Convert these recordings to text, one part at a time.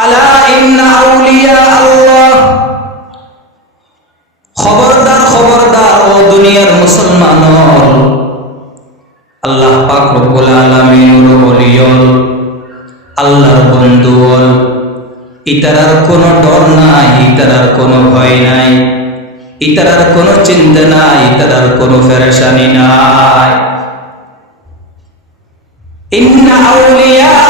আলা খবরদার খবরদার ও দুনিয়ার মুসলমান আল্লাহ পাক রব্বুল আলামিনের ওলিয়ল আল্লাহর বন্ধুল ইতারার কোনো ডর নাই, ইতারার কোনো ভয় নাই। ইতারার কোনো চিন্তা নাই, ইতারার কোনো ফেরেশানি নাই। ইন্না আউলিয়া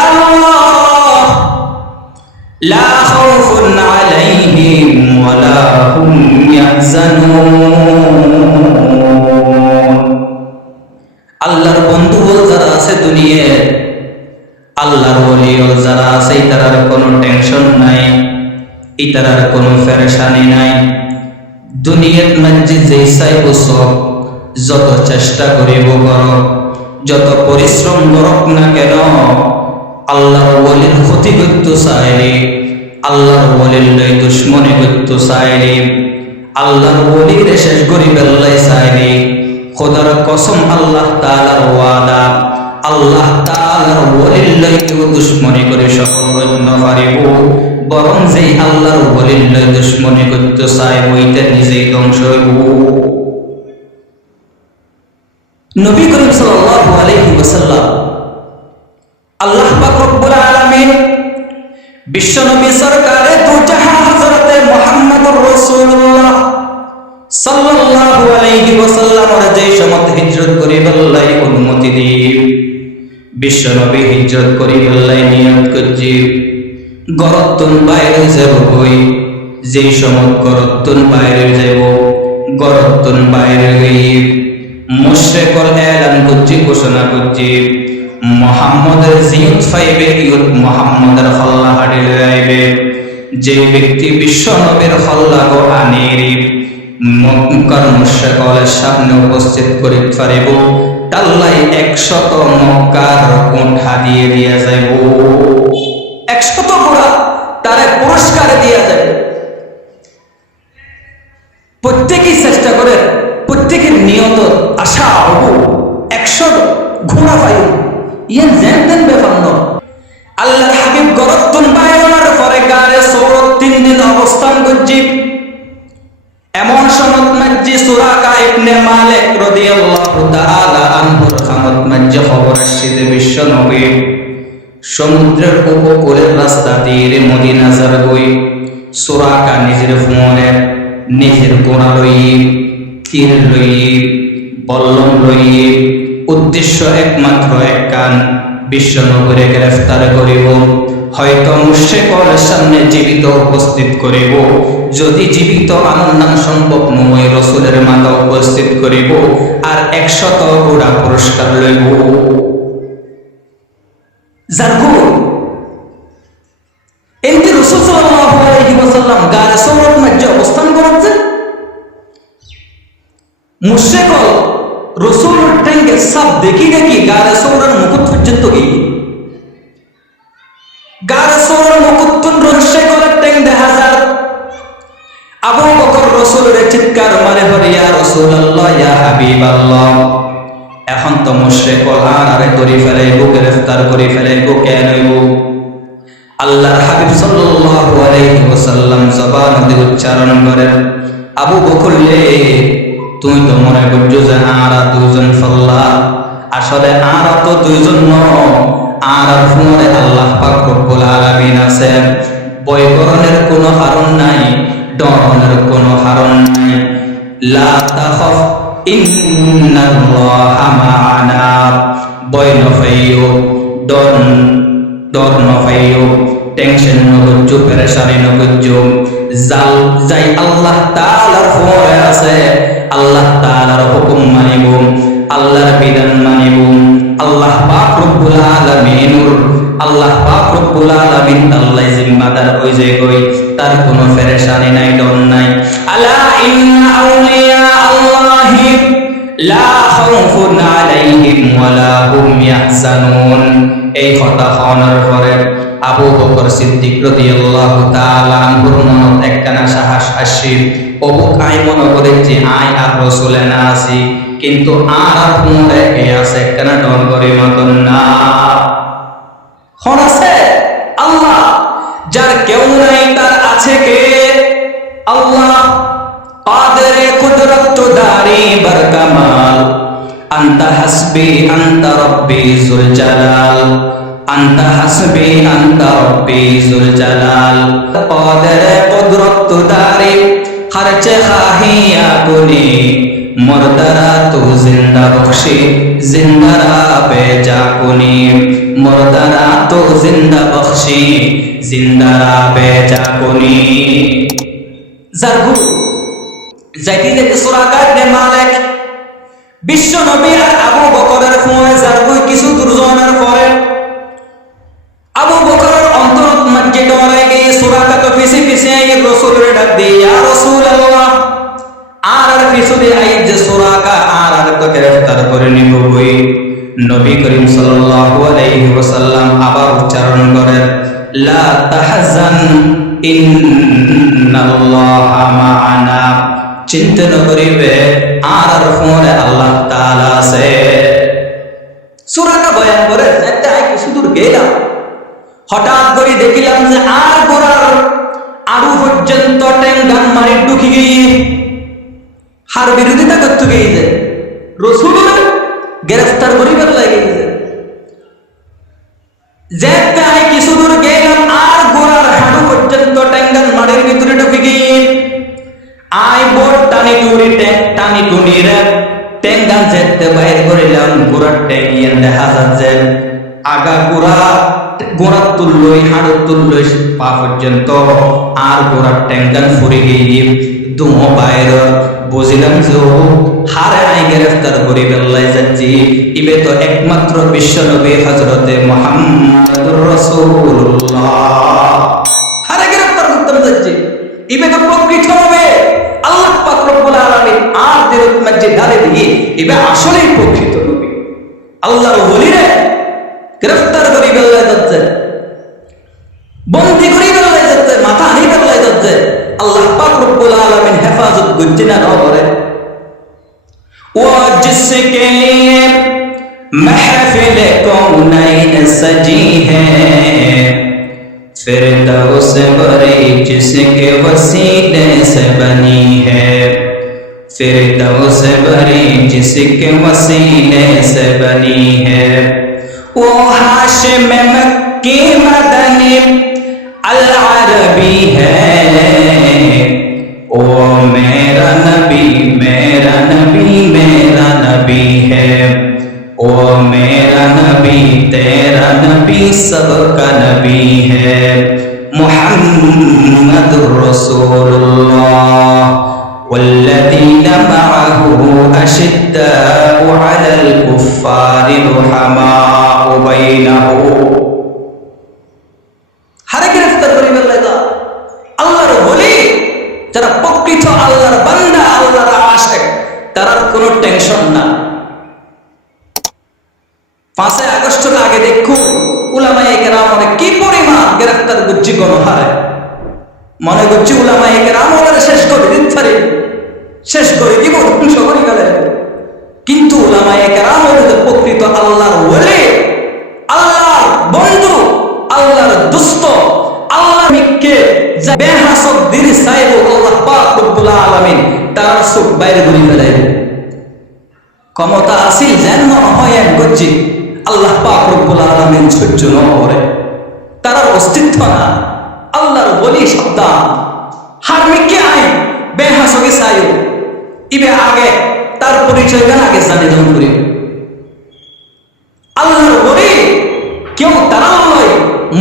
খাউফুন আলাইহিম ওয়ালা হুম ইয়াহজানুন। আল্লাহর বন্ধু বল যারা আছে দুনিয়ায়, আল্লাহর ওলিও যারা আছে তারার কোনো টেনশন নাই, ইতারার কোনো ফেরেশানি নাই। দুনিয়ার মধ্যে যে চাইব সব যত চেষ্টা করিব কর, যত পরিশ্রম করক না কেন আল্লাহর ওলির ক্ষতি করতে চাইলে আল্লাহর ওলির লই দুশ্মনী করতে চাইলে আল্লাহর ওলির শেষ গরিব আল্লাহ চাইলে খোদার কসম আল্লাহ তাআলার ওয়াদা, আল্লাহ কেউ দুশ্মনী করে পারিব, বরং আল্লাহর দুশ্মনী করতে চায় ওইটা নিজেই ধ্বংস হইব। নবী করিম সাল্লাল্লাহু আলাইহি ওয়াসাল্লাম আল্লাহ রব্বুল আলামিন বিশ্ব নবী সরকারে দু জাহান হযরতে মুহাম্মদুর সাল্লাল্লাহু আলাইহি ওয়াসাল্লামের যে সমত হিজরত অনুমতি দি বিশ্ব নবী হিজরত করি আল্লাহ নিয়ত করছি। গরত্তন বাইরে যাব কই? যে সমত গরত্তন বাইরে যাব গরত্তন বাইরে মুশরিকল এলান করছি, ঘোষণা করছি। মোহাম্মদের জিয়ত ফাইবে ইয়ত মোহাম্মদের হল্লা যে ব্যক্তি বিশ্ব নবীর হল্লা গো মক্কার সামনে উপস্থিত করে পারিব তাল্লাই একশত মক্কার উঠা দিয়ে দিয়া যাইব। একশত ঘোড়া তারে পুরস্কার দিয়া যাবে প্রত্যেকেই চেষ্টা করে প্রত্যেকের নিয়ত আশা হব একশো ঘোড়া ইয়ান যেন তেন ব্যাপার ন। আল্লাহর হাবিব গরত্তুন বায়নার পরে গারে সৌরত তিন দিন অবস্থান করছি। এমন সমত মজ্জি সুরাকা ইবনে মালিক রাদিয়াল্লাহু তাআলা আনহুর খামত মজ্জি খবর আসছে বিশ্ব নবী সমুদ্রের উপকূলের রাস্তা দিয়ে মদিনা যার গই। সুরাকা নিজের ফোনের নিজের গোড়া লই তীর লই বল্লম লই উদ্দেশ্য একমাত্র এক কান। বিশ্ব নগরে গ্রেফতার করিব। হয়তো মুশেকর সামনে জীবিত উপস্থিত করিব। যদি জীবিত আনন্দান সম্ভব নয়, রসুলের মাথা উপস্থিত করিব। আর একশত ঘোড়া পুরস্কার লইব। মধ্যে অবস্থান করছেন। মুশেকল রসুল ট্যাঙ্গে সব দেখি দেখি গারে সৌরের মুকুট পর্যন্ত গিয়ে গারে মুকুট মুশেকলের ট্যাঙ্ক দেখা যায়। আবু বকর রসুলের চিৎকার মারে হরে, ইয়া রাসূলুল্লাহ, ইয়া হাবিবাল্লাহ। এখন তো মুশরিকল আর আরে ধরে ফেলাইব গ্রেফতার করে ফেলাইব কেন হইব আল্লাহর হাবিব সাল্লাল্লাহু আলাইহি ওয়াসাল্লাম জবান দিয়ে উচ্চারণ করেন, আবু বকর রে তুই তো মনে করছ যে আর দুজন ফল্লা আসলে আর তো দুইজন ন আর ফুমরে আল্লাহ পাক রব্বুল আলামিন আছে। বৈকরণের কোনো কারণ নাই ডরনের কোনো কারণ নাই। লা মা'ানা বয় নফাইও ডর ডর নফাইও টেনশন নগজ্জো পেরেশানি নগজ্জো জাল যাই আল্লাহ তাআলার আছে আল্লাহ তাআলার হুকুম মানিব আল্লাহর বিধান মানিব আল্লাহ পাক রব্বুল আলামিনুর আল্লাহ পাক রব্বুল আলামিন আল্লাহ জিম্মাদার হই যে কই, তার কোনো পেরেশানি নাই ডর নাই। আলা ইন্না আউলিয়া আল্লাহি, লা খাউফুন আলাইহিম ওয়ালা হুম ইয়াহজানুন। এই কথা হওয়ার পরে আবু বকর সিদ্দিক রাদিয়াল্লাহু তাআলা আনহুর মনত একখানা সাহস আসি অবুক আই মনে করে যে আই আর রসুলে না আছি কিন্তু আর আর হুমরে এ আছে একখানা ডর করে মতন না হন আছে আল্লাহ যার কেউ নাই তার আছে কে আল্লাহ قادر قدرت داري بركمال أنت حسبي أنت ربي ذو الجلال أنت আন্তা হাসবি, আন্তা রব্বি জালাল। কদর কুদরত তুদারি খরচে তু জিন্দা জিন্দারা বেজা কুনি মর্দারা তু জিন্দা জিন্দারা বেজা কুনি জারহু, যাইতে যাইতে নে মালিক। বিশ্ব নবীর আবু বকরের ফুঁয়ে জারহু কিছু দুর্জনের পরে অন্তর মধ্যে ডরে গিয়ে সুরাকাত পিছে পিছে এই রাসূলের ডাক দিয়ে, ইয়া রাসূলুল্লাহ, আর আর পিছু দিয়ে আই যে সুরাকা আর আর তো গ্রেফতার করে নিব বই নবী করিম সাল্লাল্লাহু আলাইহি ওয়াসাল্লাম আবার উচ্চারণ করেন, লা তাহজান, ইন্নাল্লাহা মা'ানা। চিন্তা ন করিবে, আর আর ফোনে আল্লাহ তাআলা আছে। সূরাটা বয়ান করে একটা আই দূর গেলাম। হঠাৎ করে দেখিলাম যে আর গোড়ার আরু পর্যন্ত ট্যাঙ্গান মারি ঢুকি গিয়ে। হার বিরোধিতা করতে গিয়েছে রসুল গ্রেফতার করিবার লাগিয়েছে যে। গোড়ার হাড়ুর পা পর্যন্ত। আর গোড়ার ট্যাঙ্গান ফুরে গিয়ে বাইর বুঝিলাম যে হারে আই গ্রেফতার করি বেল্লাই যাচ্ছি। ইবে তো একমাত্র বিশ্ব নবী হজরতে মোহাম্মদুর রাসূলুল্লাহ। হারে গ্রেফতার করতে যাচ্ছি। ইবে তো প্রকৃত হবে আল্লাহ পাক রব্বুল আলামিন আর দিয়ে ইবে আসলেই প্রকৃত নবী। আল্লাহর গ্রেফতার করি বেল্লাই যাচ্ছে বন্দি করি বেল্লাই যাচ্ছে মাথা আনি বেল্লাই যাচ্ছে আল্লাহ পাক রব্বুল আলামিন হেফাজত করছে না না করে ও जिसके लिए महफिल कौनैन सजी है फिरदौस बरी जिसके वसीले से बनी है फिरदौस बरी जिसके वसीले से बनी है वो हाशिम मक्की मदनी, अल अरबी है। ओ मेरा नबी मेरा नबी मेरा नबी है। ओ मेरा नबी, तेरा नबी, सबका नबी है। मोहम्मद रसूलुल्लाह। والذين معه أشداء على الكفار رحماء بينهم হারে গ্রেফতার করি বেলা আল্লাহর বলি যারা প্রকৃত আল্লাহর বান্দা আল্লাহর আশেক তারার কোনো টেনশন না পাঁচই আগস্টের আগে দেখুন উলামায়ে কেরামরে কি পরিমাণ গ্রেফতার করছি গণহারে মনে করছি উলামায়ে কেরামরে শেষ করে দিচ্ছে শেষ করে দিব ধ্বংস করে গেলে। কিন্তু প্রকৃত আল্লাহর ওলি, আল্লাহর বন্ধু, আল্লাহর দুস্থ আল্লাহ আল্লাহ পাক আল্লাহ অস্তিত্ব না, আল্লাহর বলি শব্দ হার মিককে সাইব ইবে আগে, তার পরিচয় কেন আগে জানে জন করে। আল্লাহর বলি কেউ তারা নয়,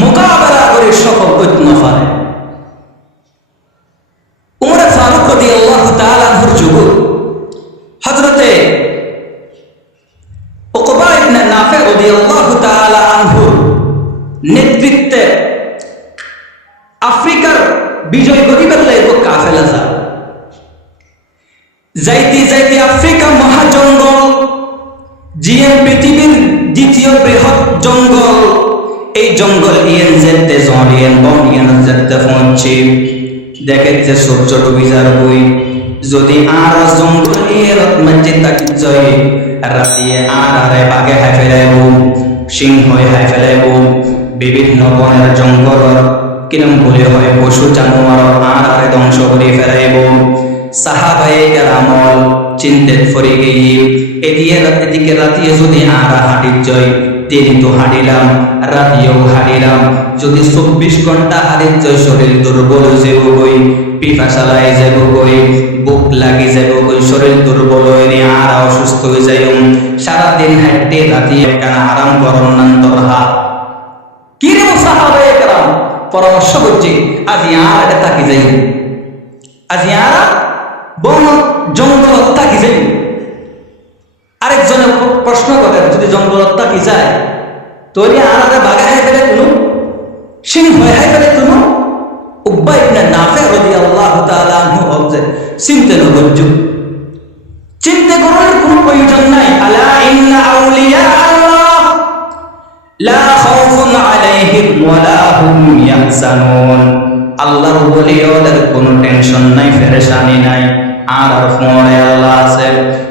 মোকাবেলা করে সফল করতে না যেতে পৌঁছে দেখেছে সূর্য ডুবি যার বই। যদি আর রাতিয়ে আর হাই ফেলাইব হাই ফেলাইব। বিভিন্ন বনের জঙ্গলর কিরম বলে হয় পশু জানোয়ার আর আরে ধ্বংস করে ফেরাইব সাহাবায়ে কেরামল চিন্তে ফরি গিয়ে এদিকে রাতিয়ে যদি আর হাঁটির জয় দিন তো হারিলাম, রাতিও হারিলাম। যদি চব্বিশ ঘণ্টা হারির জয় শরীর দুর্বল যাব গই পিপাসালায় যাব গই বুক লাগি যাব গই শরীর দুর্বল হয়ে আর অসুস্থ হয়ে যাই সারাদিন হাঁটতে রাতি একখানা আরাম নান্তর হাত। কেরাম পরামর্শ করছি আর এটা তাকি যাই। আজ আর বন, জঙ্গলত তাকি যাই। আরেকজনে প্রশ্ন করেন যদি জঙ্গলত তাকি যায় তোরে আর আরে বাগা হাই ফেলে কোনো? সিং হয়ে ফেলে কোনো? উব্বা ইবনে নাফে রাদিয়াল্লাহু তাআলা আনহু বলছেন চিন্তে নগর্য চিন্তা করার কোনো প্রয়োজন নাই। আল্লাহ। লা টেনশন নাই পেরেশানি নাই। আর আর ফোনে আল্লাহ আছে।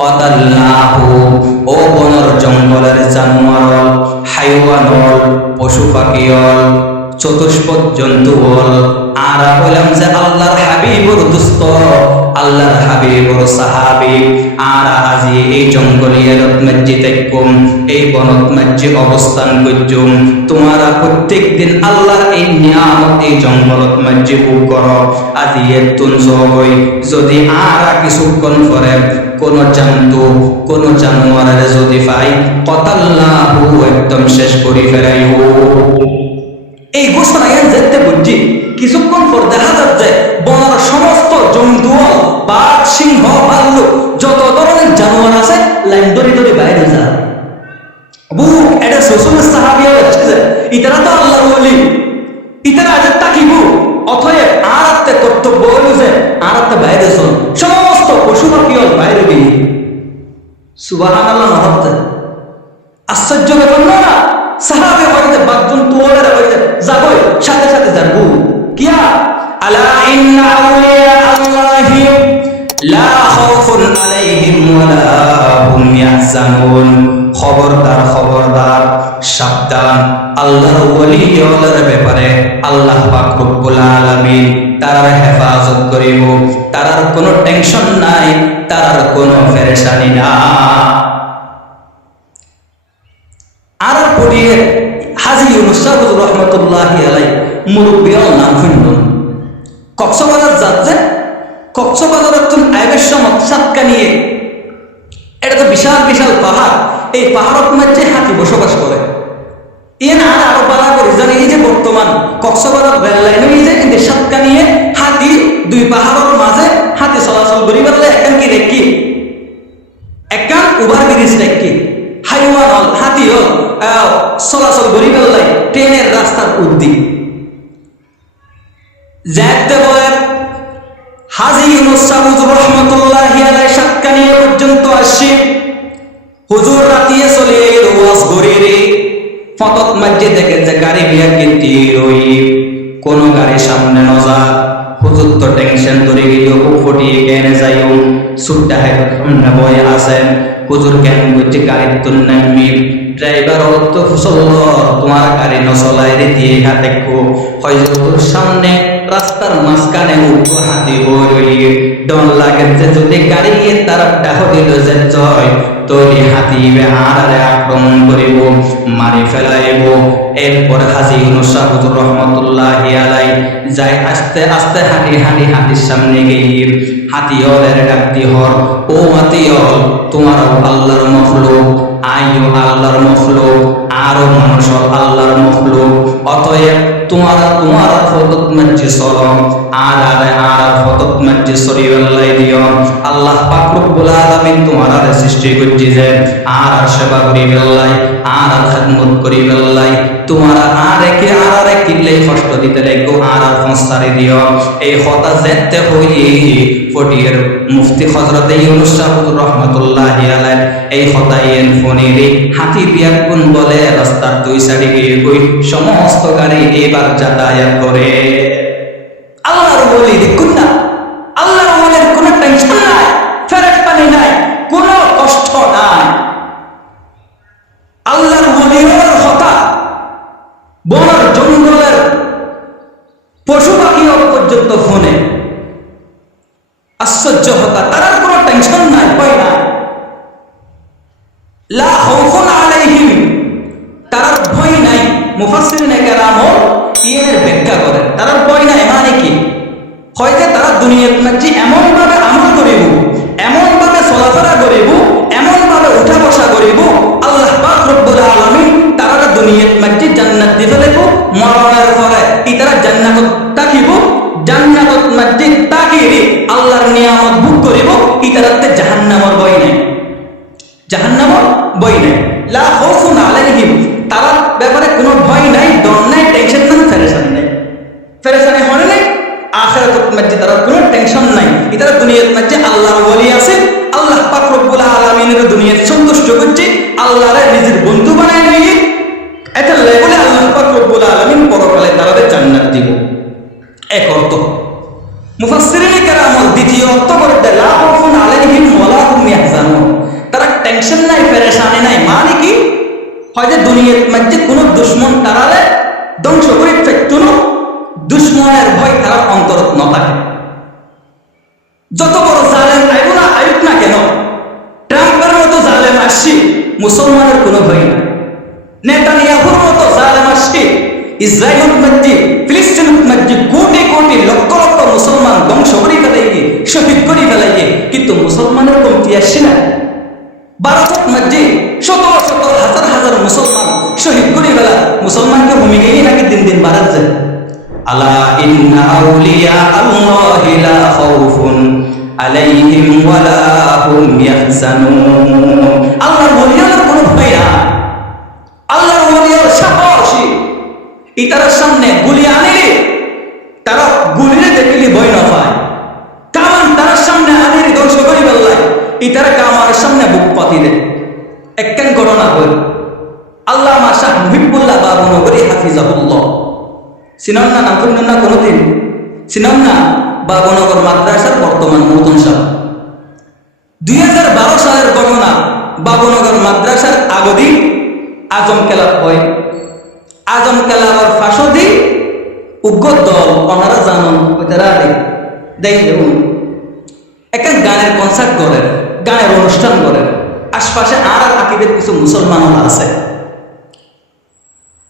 কতালনাহু ও বনর জঙ্গলের জানোয়ার হাইওয়ানল পশু পাখিয়ল চতুষ্পদ জন্তু হল। আর বললাম যে আল্লাহর হাবিবুর দুস্ত, আল্লাহর হাবিবুর সাহাবি। আর আজি এই জঙ্গলীয় রত্মাজ্জি দেখুম, এই বনত্মাজ্জি অবস্থান করছুম। তোমারা প্রত্যেক দিন আল্লাহর এই নিয়ামত, এই জঙ্গলত মাজ্জি ভোগ করো। আজি এতুন জগই যদি আর কিছুক্ষণ পরে কোন জন্তু, কোন জানোয়ারের যদি পাই, কতাল্লাহু একদম শেষ করি এই ঘোষণা এর যেতে বুঝছি, কিছুক্ষণ পর দেখা যাচ্ছে সমস্ত জন্তু, বাঘ, সিংহ যত ধরনের জানোয়ার আছে, লাইন ধরে ধরে বাইরে এটা সাহাবিয়া হচ্ছে ইতারা তো আল্লাহর ওলি। ইতারা আজ তাকিব অথয়ে আর আত্মে কর্তব্য হইল যে আর আত্মে বাইরে পশু পাখি বাইরে গিয়ে সুবাহ আল্লাহ নহতে আশ্চর্য ব্যাপার না সাহাবে হইতে বাদুন তোলের হইতে যাবই, সাথে সাথে যাব। কিয়া? আলা ইন্না আল্লাহি, লা খাউফুন আলাইহিম ওয়ালা হুম ইয়াহজানুন। খবরদার খবরদার, সাবধান। আল্লাহর ওলিয়দের ব্যাপারে আল্লাহ পাক রব্বুল আলামিন তার হেফাজত করিব। তার কোনো টেনশন নাই তার কোনো পেরেশানি না। আর পড়িয়ে হাজি ইউনুসাবুর রহমতুল্লাহ আলাই মুরব্বিয়াল নাম শুনল কক্সবাজার যাচ্ছে কক্সবাজারের তুমি আইবের সময় সাতকা নিয়ে, এটা তো বিশাল বিশাল পাহাড়। এই পাহাড়ত মধ্যে হাতি বসবাস করে এ না আর আরও বালা করি। জানি এই যে বর্তমান কক্সবাজার রেল এই যে কিন্তু সাতকা নিয়ে হাতি দুই পাহাড়ের মাঝে হাতি চলাচল করি পারলে একখান কি রেখি একখান উভার ব্রিজ রেখি হাইওয়ান হল হাতি হল চলাচল করি ট্রেনের রাস্তার যাইতে হাজি ইউনুস সাবুজ রহমতুল্লাহ আলাই সাতকানিয়া পর্যন্ত আসি হুজুর রাতিয়ে গড়ি রে। ফতত মাঝে দেখেন যে গাড়ি বিয়া কিন্তু রই। কোন গাড়ি সামনে নজা হুজুর তো টেনশন ধরে গেল ফটিয়ে কেনে যাইও? হাই সামনে বয়ে আসেন হুজুর কেন বুঝছে গাড়ির তুল নামি ড্রাইভার তো তোমার গাড়ি নচলাই দিয়ে হাতে হয়তো সামনে রাস্তার মাঝখানে উঠো হাতি বই ডন লাগে যে যদি গাড়ি তার ডাহ দিল যে জয়, তৈরি হাতি আড়ারে আক্রমণ করিব, মারি ফেলাইব। এরপর হাজি হুনুসা রহমতুল্লাহ আলাই। যাই আস্তে আস্তে হাঁটি হাঁটি হাতির সামনে গিয়ে হাতি হলের ডাকতি হর, ও হাতি হল তোমার আল্লাহর মখলুক আইও আল্লাহর মখলুক আরও মানুষ আল্লাহর মখলুক। অতএব তোমারা তোমার ফতত মজ্জি সরম। আর আরে আর ফতত মজ্জি সরিয়াল্লাই দিও আল্লাহ পাক রব্বুল আলামিন তোমার আর সৃষ্টি করছি যে আর আর সেবা করি বেল্লাই আর আর খেদমত করি বেল্লাই তোমার আর একে আর আর কিনলে কষ্ট দিতে লাগবো, আর আর সংস্থারে দিও এই হতা যেতে হই ফটিয়ের মুফতি হজরত ইউনুস শাহুর রহমতুল্লাহ আলাই এই হতাইয়েন ফনিরে হাতি বিয়ার কোন বলে রাস্তার দুই সাইডে গিয়ে কই সমস্ত গাড়ি এবার যাতায়াত করে। আল্লাহর বলি দেখুন না আল্লাহর বলের কোনো টেনশন নাই তারা অন্তরত ন থাকে যত বড় জালেম আইব না আয়ুক না কেন? ট্রাম্পের মতো জালেম আসছি, মুসলমানের কোনো ভয় নাই। নেতানিয়াহুর মতো জালেম আসছি ইসরায়েলের মধ্যে ফিলিস্তিনের মধ্যে কোটি কোটি, লক্ষ লক্ষ মুসলমান ধ্বংস করে ফেলাইয়ে শহীদ করে ফেলাইয়ে কিন্তু মুসলমানের কমতি আসছে না। ভারতের মধ্যে শত শত হাজার হাজার মুসলমান শহীদ করে ফেলা, মুসলমানকে ভূমিকাই নাকি দিন দিন বাড়াচ্ছে? আলা ইন্না আউলিয়া আল্লাহি লা খাউফুন আলাইহিম ওয়ালা হুম ইয়াহজানুন। আল্লাহর ওলিয়াদের কোনো ভয় না আল্লাহর ওলিয়ার সাহসী। ইতার সামনে গুলি আনিলে, তারা গুলিরে দেখিলে ভয় না পায়। কামান তার সামনে আনিলে ধ্বংস করি ফেললাই ইতারা কামার সামনে বুক পাতি দেয়। একখান ঘটনা হল আল্লাহ মাসা মুহিবুল্লাহ বাবু নগরী হাফিজাহুল্লাহ। সিনাম না নাম না কোনোদিন? সিনাম না বাবনগর মাদ্রাসার বর্তমান নতুন সাল। দুই হাজার বারো সালের ঘটনা বাবনগর মাদ্রাসার আগদি আজম খেলা হয়। আজম খেলাবার ফাঁসদি উগ্র দল ওনারা জানন ওইটারা দেখ দেখুন। একটা গানের কনসার্ট করেন গানের অনুষ্ঠান করেন আশপাশে আর আর আকিদের কিছু মুসলমানও আছে।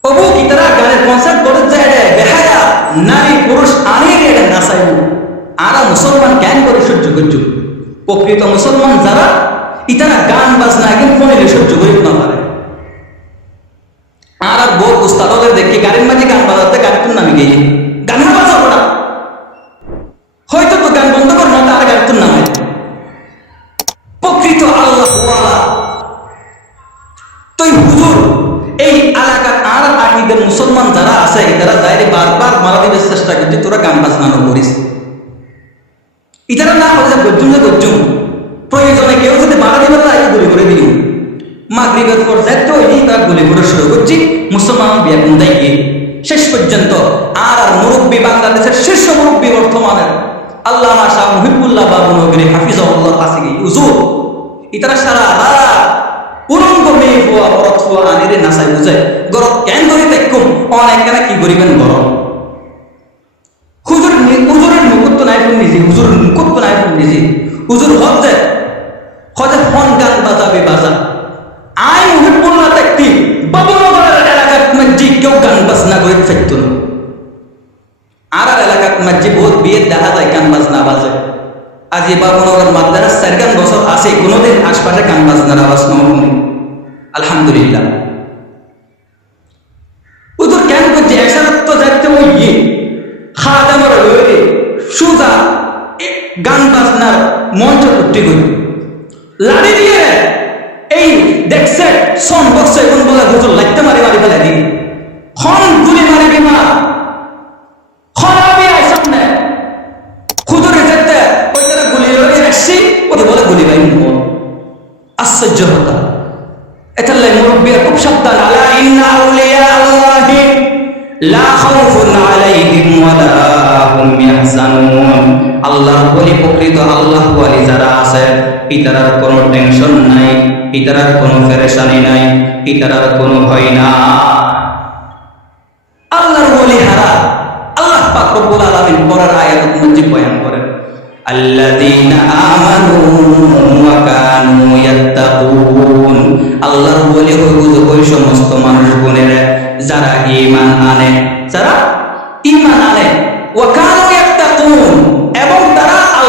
অবু কি তারা গানের কনসার্ট করে যায় নারী পুরুষ রে এটা নাচাইব আর মুসলমান জ্ঞান করে সহ্য করছ? প্রকৃত মুসলমান যারা ইতারা গান বাজনা একদিন ফোনে সহ্য করিত না পারে। আর আর বউ উস্তাদদের দেখি গাড়ির মাঝে গান বাজাতে গাড়ির তুন নামে গেলি গানের বাজাবো না। হয়তো তো গান বন্ধ কর, না আর গাড়ির তুন নামে। প্রকৃত আল্লাহ তুই হুজুর, এই এলাকার আর আকিদের মুসলমান যারা আছে তারা দিবার চেষ্টা করছে তোরা গান বাজনানো করিস। ইতারা না বলে গজ্জুম যে গজ্জুম। প্রয়োজনে কেউ যদি মারা দিবার লাগে গুলি করে দিল মাগরিবের পর যাইতে হইনি তারা গুলি করে শুরু করছি। মুসলমান বিয়া গুন্দাই গিয়ে শেষ পর্যন্ত আর আর মুরব্বী বাংলাদেশের শীর্ষ মুরব্বী বর্তমানের আল্লাহ শাহ মুহিবুল্লাহ বাবু নগরী হাফিজাউল্লাহ কাছে গিয়ে, হুজুর, ইতারা সারা রাত উলঙ্গ মেয়ে হওয়া বরত হওয়া আনিরে নাচাই বুঝায়। গরত কেন করে দেখুম অনেক কেন কি করিবেন গরম হুজুর হুজুরের মুকুট তো নাই ফুল নিজে হুজুরের মুকুট তো নাই ফুল নিজে হুজুর হজে হজে ফোন গান বাজাবে বাজা আই মুহিবুল্লাহ দেখতি, বাবুনগরের এলাকার মধ্যে কেউ গান বাজনা করে ফেকতো না। আর এলাকার মধ্যে বহুত বিয়ে দেখা যায়, গান বাজনা বাজে। আজ বাবুনগর মাদ্রাস চারগান বছর আছে, কোনোদিন আশপাশে গান বাজনার আওয়াজ নয় আলহামদুলিল্লাহ। উদুর জ্ঞান করছে? তো যাইতে ওই ইয়ে খাদামর লইরে সুজা গান বাজনার মঞ্চ উঠতে গই। লাড়ি দিয়ে এই দেখছে, সন বক্সে কোন বলে হুজুর লাগতে মারি মারি ফেলে দি। খন গুলি মারিবি মা খন আমি আই সামনে। হুজুরে যেতে, ওই তারা গুলি লড়িয়ে আসছি ওকে বলে গুলি ভাই আশ্চর্য হতা। এটালে মুরব্বী খুব সাবধান। আলা ইন্না আউলিয়া আল্লাহি লা খাউফুন আলাইহিম ওয়ালা হুম ইয়াহজানুন। আল্লাহর বলি প্রকৃত আল্লাহ ওয়ালি যারা আছে ইতারার কোনো টেনশন নাই ইতারার কোনো পেরেশানি নাই ইতারার কোনো ভয় না। আল্লাহর বলি হারা, আল্লাহ পাক রব্বুল আলামিন পরের আয়াত মধ্যে বয়ান করেন। আল্লাযীনা আমানু ওয়া কানু ইয়াত্তাকুন। আল্লাহর বলি ওই সমস্ত মানুষ গুণের, যারা ঈমান আনে, যারা ঈমান আনে। ওয়া কানু ইয়াত্তাকুন।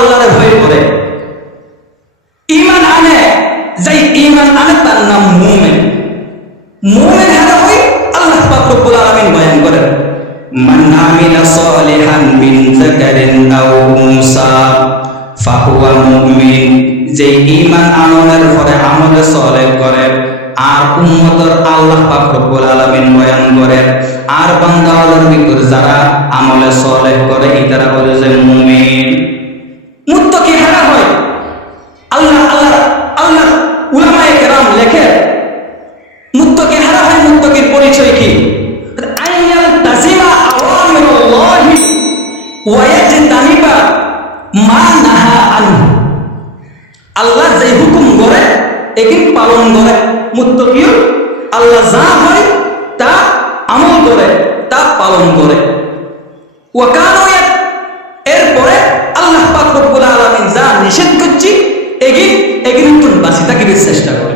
আল্লাহর ভয় করে। ঈমান আনে, যাই ঈমান আনে তার নাম মুমিন। মুমিন হারা হই আল্লাহ পাক রব্বুল বয়ান করেন, মান আমিলা সালিহান মিন যাকারিন আও উনসা, ফাহুয়া মুমিন। যে ঈমান আননের পরে আমল সালেহ করে, আর উম্মতর আল্লাহ পাক রব্বুল আলামিন বয়ান করে, আর বান্দাওয়ালার ভিতর যারা আমলে সালেহ করে ইতারা বলে যে মুমিন। মুত্তাকি হারা হয়। আল্লাহ আল্লাহ আল্লাহ উলামায়ে কেরাম লেখে, মুত্তাকি হারা হয়, মুত্তাকির পরিচয় কি? আল্লাহ যে হুকুম করে একিন পালন করে মুত্তাকি আল্লাহ যা হয়, তা আমল করে, তা পালন করে। ওয়া নিষেধ করছি এগিন তুন বাসি থাকিবে চেষ্টা করে।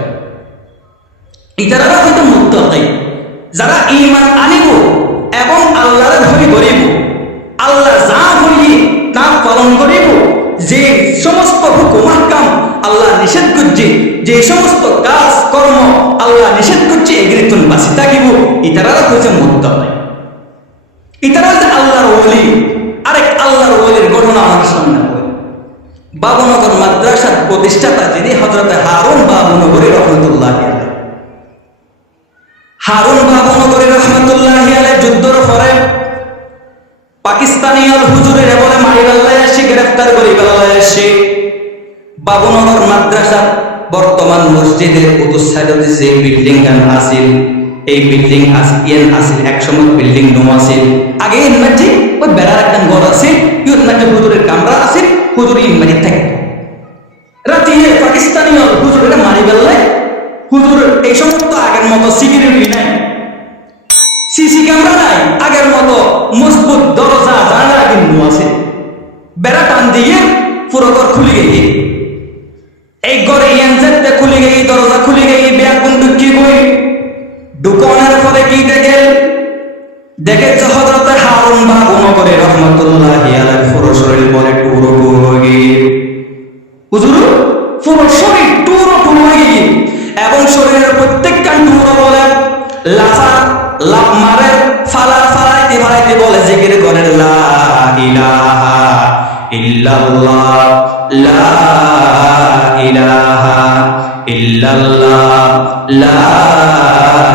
ইতারা হয়তো মুত্তাকি যারা ঈমান আনিব এবং আল্লাহর ভয় করিব আল্লাহ যা বলি তা পালন করিব, যে সমস্ত হুকুম কাম আল্লাহ নিষেধ করছে, যে সমস্ত কাজ কর্ম আল্লাহ নিষেধ করছে এগুলি তুন বাসি থাকিব ইতারা হচ্ছে মুত্তাকি ইতারা হচ্ছে আল্লাহর ওলি। আরেক আল্লাহর ওলির ঘটনা আমার সামনে। বাবনগর মাদ্রাসার প্রতিষ্ঠাতা যিনি হজরত হারুন বাবনগরী রহমতুল্লাহ। হারুন বাবনগরী রহমতুল্লাহ যুদ্ধর পরে পাকিস্তানি আল হুজুরের বলে মারি বেলায় আসি গ্রেফতার করি বেলায় আসি বাবনগর মাদ্রাসার বর্তমান মসজিদের উত্তর যে বিল্ডিং গান আছিল এই বিল্ডিং আসিয়েন আছিল একসময় বিল্ডিং নো আছিল আগে মাঝে ওই বেড়ার একটা ঘর ইউর মাঝে হুজুরের কামরা আছিল হুজুর ইন মাঝে থাকতো পাকিস্তানি আর হুজুরের মারি বেলায় হুজুর এই সমস্ত আগের মতো সিকিউরিটি নাই। সিসি ক্যামেরা নাই, আগের মতো মজবুত দরজা, জানালা কিন্তু আছে। বেড়া টান দিয়ে পুরো ঘর খুলে গিয়ে এই ঘরে ইয়ান যেতে খুলে গিয়ে দরজা খুলে গিয়ে ব্যাগ বন্ধু কি বই? দোকানের পরে কি দেখে? দেখে হজরতে হারুন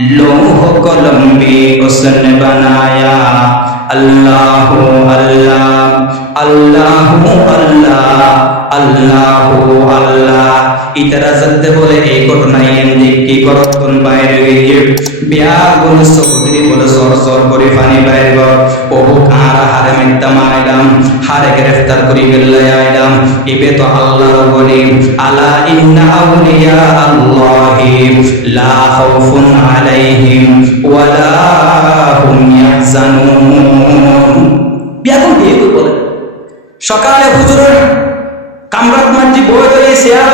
لوح قلم بھی حسن بنایا اللہ اللہ اللہ اللہ اللہ اللہ ইতারা যাতে বলে এই ঘটনা এমনি কি করতন বাইরে গিয়ে? বিয়া বলে সবুদ্রি বলে সর সর করে পানি বাইরে বহু কারা হারে মিথ্যা মাইলাম হারে গ্রেফতার করি গেলে আইলাম। ইবে তো আল্লাহর বলি আলা ইন্না আউলিয়া আল্লাহি, লা খাউফুন আলাইহিম ওয়ালা হুম ইয়াহজানুন। বিয়া কোন বিয়ে বলে? সকালে হুজুরের কামরাত মাঝি বয়ে ধরে শেয়ার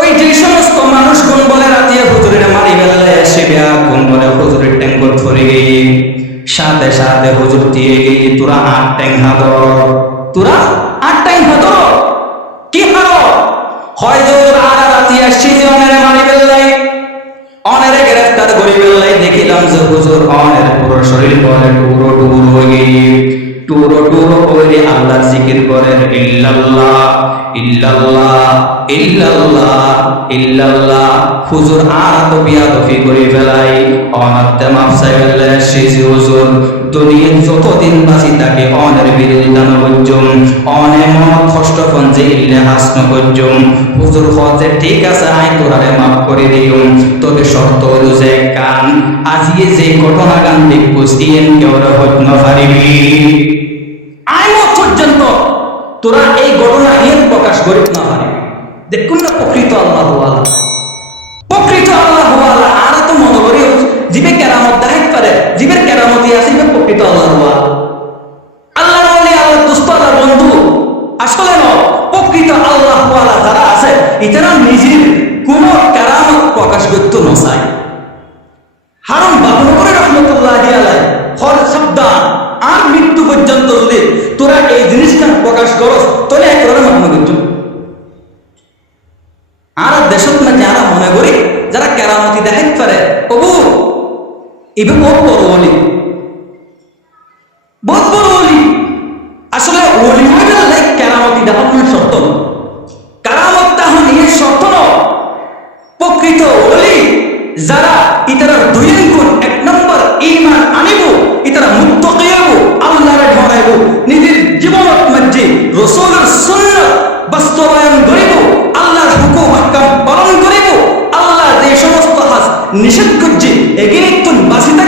ওই যে সমস্ত মানুষ গুণ বলে রাতিয়া হুজুরের মারি বেলায় এসে বেয়া কোন বলে হুজুরের ট্যাঙ্গর ধরে গিয়ে সাথে সাথে হুজুর দিয়ে গিয়ে তোরা আট ট্যাং হাদর। তোরা আট ট্যাং হাদর? কি হারো হয় যে ওরা আর রাতিয়া সিজে অনেরে মারি বেলায় অনেরে গ্রেফতার করি বেলায় দেখিলাম যে হুজুর অনের পুরো শরীর বলে টুকরো টুকরো হয়ে গিয়ে টুকরো টুকরো করে আল্লাহ জিকির করেন, ইল্লাল্লাহ। ঠিক আছে তবে শর্ত যে কান আজিয়ে যে ঘটনা গান দেখব সিএন তোরা এই ঘটনা হিন প্রকাশ করিত না পারিবি দেখুন না প্রকৃত আল্লাহ ওয়ালা প্রকৃত আল্লাহ ওয়ালা আর তো মনে করি জীবে কেরামত দেখাইতে পারে, জীবের কেরামতি আছে প্রকৃত আল্লাহ আল্লাহ ওয়ালি আল্লাহ দুস্থ আল্লাহ বন্ধু, আসলে ন প্রকৃত আল্লাহ ওয়ালা যারা আছে ইতারা নিজের কোন কেরামত প্রকাশ করতে নসায় হারুন বাবুনগরের রহমতুল্লাহ আলাই হর সাবধান আর মৃত্যু পর্যন্ত যদি তোরা এই জিনিসটা প্রকাশ করস, তাহলে একেবারে মান্য করছ আর দেশত না যারা মনে করি, যারা কেরামতি দেখাইতে পারে বড় অলি বড় অলি আসলে অলি লাইক কেরামতি দেখানোর শর্ত না। কেরামত তাহলে নিয়ে শর্ত প্রকৃত অলি যারা নিষেধ করছে। এগিয়ে একজন থাকিব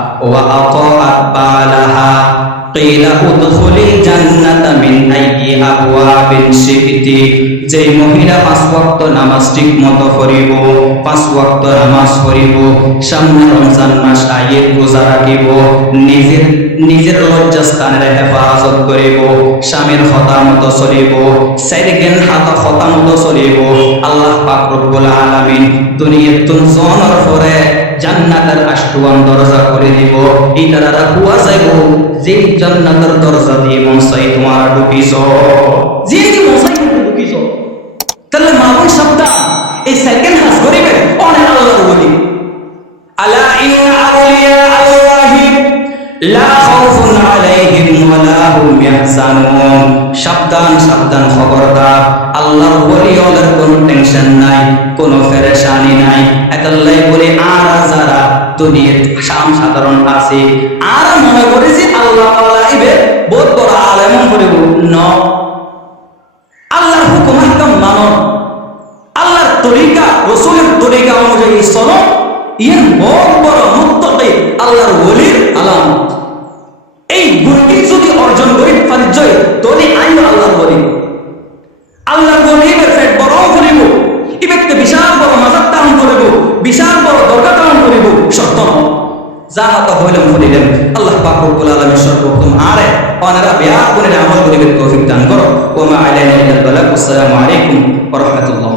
وأطاعت بعلها قيل ادخل الجنة من أي أبواب شئت যে মহিলা পাঁচ ওয়াক্ত নামাজ ঠিক মতো করিব পাঁচ ওয়াক্ত নামাজ পড়িব সামনে রমজান মাস আইয়ের রোজা রাখিব নিজের নিজের লজ্জাস্থানের হেফাজত করিব স্বামীর হতা মতো চলিব চারিগেন হাত হতা মতো চলিব আল্লাহ পাক রব্বুল আলামিন দুনিয়ার তুন জনের পরে জান্নাতের আষ্টুয়ান দরজা করে দিব। এই তারা হুয়া যাইব যে জান্নাতের দরজা দিয়ে মনসাই তোমার ঢুকিছ। যে যে তাহলে শব্দ এই সেকেন্ড হাস করিবে অনেক আল্লাহর বলি। আলা আউলিয়া আল্লাহি। লা খাউফুন আলাইহিম হুম সাবধান সাবধান খবরদার। আল্লাহর ওলি ওদের কোনো টেনশন নাই, কোনো পেরেশানি নাই। এতাল্লাই বলে, আর যারা দুনিয়ার সাম সাধারণ আছে, আর মনে করে যে আল্লাহ আল্লাহ ইবে বহুত বড় আলেম করিব ন, আল্লাহর হুকুম একদম মানন আল্লাহর তরিকা, রসুলের তরিকা অনুযায়ী চলো। ইয়ের বহুত বড় মুক্তকে আল্লাহর ওলির আলামত। এই গুণটি যদি অর্জন করি পরিচয় তবে আইন আল্লাহ বলি। আল্লাহর বলি বড় করিব। বিশাল বড় মাজার তাহন করিব। বিশাল বড় দরকার তাহন করিব। সত্য যা হাত হইলাম করিলেন, আল্লাহ পাক রব্বুল সর্বপ্রথম আরে অনারা বিয়া করে আমল করিবেন তৌফিক দান করো। ওয়া মা আলাইনা আসসালামু আলাইকুম রাহমাতুল্লাহ।